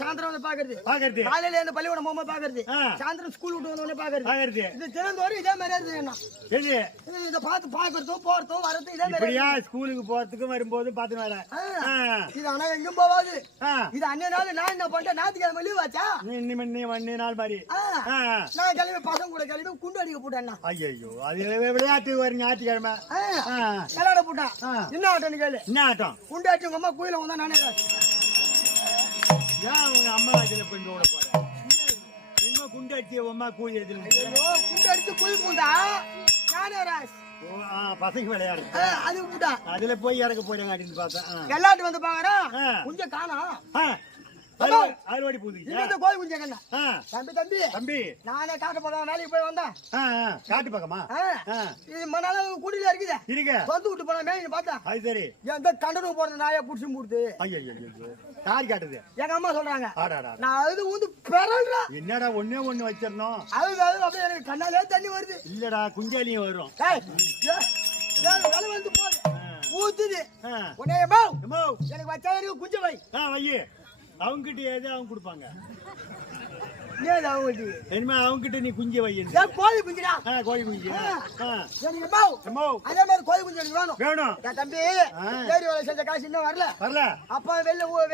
சாயந்தரம் வந்து பாக்குறது காலையில இருந்து பள்ளிக்கூடம் போகும்போது பாக்குறது சாயந்தரம் ஸ்கூல் விட்டு வந்தோடனே பாக்குறது இது தினந்தோறும் இதே மாதிரி இருக்கு என்ன இதை பார்த்து பாக்குறதும் போறதும் வரதும் இதே மாதிரி ஸ்கூலுக்கு போறதுக்கும் வரும்போது பாத்து வர இது ஆனா எங்கும் போவாது இது அன்னைய நாள் நான் என்ன பண்றேன் ஞாயிற்றுக்கிழமை லீவ் ஆச்சா இன்னி நாள் மாதிரி நான் கிளம்பி பசங்க கூட கிளம்பி குண்டு அடிக்க போட்டேன் ஐயோ அது விளையாட்டு வரும் ஞாயிற்றுக்கிழமை விளையாட போட்டான் என்ன ஆட்டம் கேளு என்ன ஆட்டம் குண்டு அடிச்சு உங்க அம்மா கோயில வந்தா நானே ஏன் உங்க அம்மா இதுல கொண்டு ஓட போறேன் என்ன குண்டு அடிச்சு அம்மா கூலி எடுத்து குண்டு அடிச்சு கோயில் பூண்டா நானே ராஸ் பசங்க விளையாடு அது பூண்டா அதுல போய் இறக்க போறாங்க அப்படின்னு பார்த்தேன் எல்லாரும் வந்து பாக்குறேன் கொஞ்சம் காணோம் அறுவடை போகுது கோயில் குஞ்சு கண்ணா தம்பி தம்பி தம்பி நானே காட்டு பக்கம் வேலைக்கு போய் வந்தேன் காட்டு பக்கமா இது மணால கூட்டில இருக்குது இருக்க வந்து விட்டு போன மேல பார்த்தா அது சரி எந்த கண்டனுக்கு போற நாயை புடிச்சு மூடுது ஐயோ யார் காட்டுது எங்க அம்மா சொல்றாங்க ஆடாடா நான் அது வந்து பெறல்றா என்னடா ஒண்ணே ஒண்ணு வச்சிரணும் அது அப்படியே எனக்கு கண்ணாலே தண்ணி வருது இல்லடா குஞ்சாலியும் வரும் வேலை வந்து போகுது ஊத்துது உடனே எனக்கு வச்சா எனக்கு குஞ்சு வை வையே அவங்க கிட்ட ஏதோ அவங்க கொடுப்பாங்க இனிமே அவங்க கிட்ட நீ குஞ்சு வை கோழி குஞ்சுடா கோழி குஞ்சு அதே மாதிரி கோழி குஞ்சு எனக்கு வேணும் வேணும் தம்பி ஏரி வேலை செஞ்ச காசு இன்னும் வரல அப்பா வெளியூர்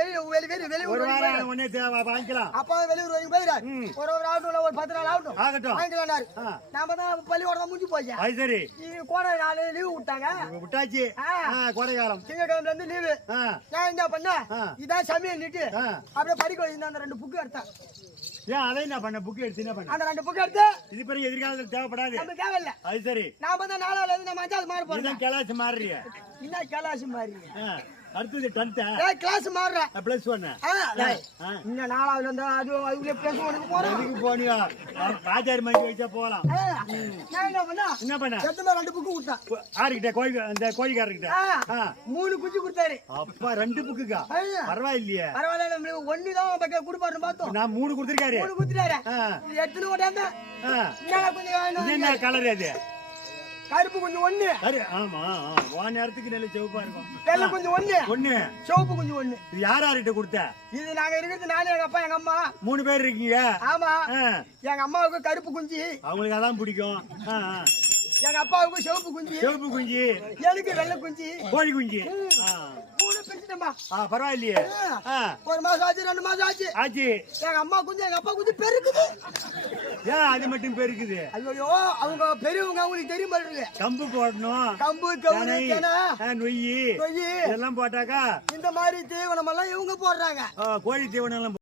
உடனே தேவை வாங்கிக்கலாம் அப்பா வெளியூர் வரைக்கும் போயிடாரு ஒரு ஆகட்டும் ஒரு 10 நாள் ஆகட்டும் வாங்கிக்கலாம் நாம தான் பள்ளிக்கூடம் தான் முடிஞ்சு போச்சு அது சரி கோடை நாள் லீவு விட்டாங்க விட்டாச்சு கோடை காலம் திங்கக்கிழமை இருந்து லீவு நான் என்ன பண்ண இதான் சமையல் நீட்டு அப்படியே படிக்க வச்சிருந்தேன் அந்த 2 புக்கு எடுத்தேன் ஏன் அதை என்ன பண்ண புக் எடுத்து என்ன பண்ண அந்த 2 புக் எடுத்து இது பெரிய எதிர்காலத்துல தேவைப்படாது நமக்கு தேவையில்ல அது சரி நாம தான் நாளால இருந்து நம்ம 5வது மாற போறோம் கிளாஸ் மாறுறிய என்ன கிளாஸ் மாறுறிய அடுத்தது 10th கிளாஸ் மாறுற +1 இன்னும் 4வது இருந்து அதுல +1க்கு போறோம் அதுக்கு போனியா ராஜாரி மாதிரி வச்சா போலாம் நான் என்ன பண்ண எத்தனை 2 புக் விட்டான் ஆறுகிட்ட கோழி அந்த கோழிக்காரர்கிட்ட 3 குஞ்சு கொடுத்தாரு அப்பா 2 புக்குக்கா பரவாயில்லையே பரவாயில்ல நம்ம ஒண்ணு தான் பக்க குடுப்பாருன்னு பார்த்தோம் நான் 3 கொடுத்திருக்காரு 3 கொடுத்துட்டாரு எத்தனை ஓடாந்த என்ன கலர் அது கருப்பு கொஞ்சம் ஒண்ணு ஆமா வான நேரத்துக்கு நல்ல சிவப்பா இருக்கும் வெள்ளை கொஞ்சம் ஒண்ணு சிவப்பு கொஞ்சம் ஒண்ணு இது யார்கிட்ட கொடுத்த இது நாங்க இருக்கிறது நானே எங்க அப்பா எங்க அம்மா 3 பேர் இருக்கீங்க ஆமா எங்க அம்மாவுக்கு கருப்பு குஞ்சு அவங்களுக்கு அதான் பிடிக்கும் எங்க அப்பாவுக்கு சிவப்பு குஞ்சு எனக்கு வெள்ளை குஞ்சு கோழி குஞ்சு பரவாயில்லையே ஒரு மாசம் ஆச்சு 2 மாசம் ஆச்சு எங்க அம்மா குஞ்சு எங்க அப்பா குஞ்சு பெருக்குது ஏன் அது மட்டும் பெருக்குது ஐயோ அவங்க பெரியவங்க அவங்களுக்கு தெரியும் பாருங்க கம்பு போடணும் கம்பு நொய்யி இதெல்லாம் போட்டாக்கா இந்த மாதிரி தீவனம் எல்லாம் இவங்க போடுறாங்க கோழி தீவனம் எல்லாம்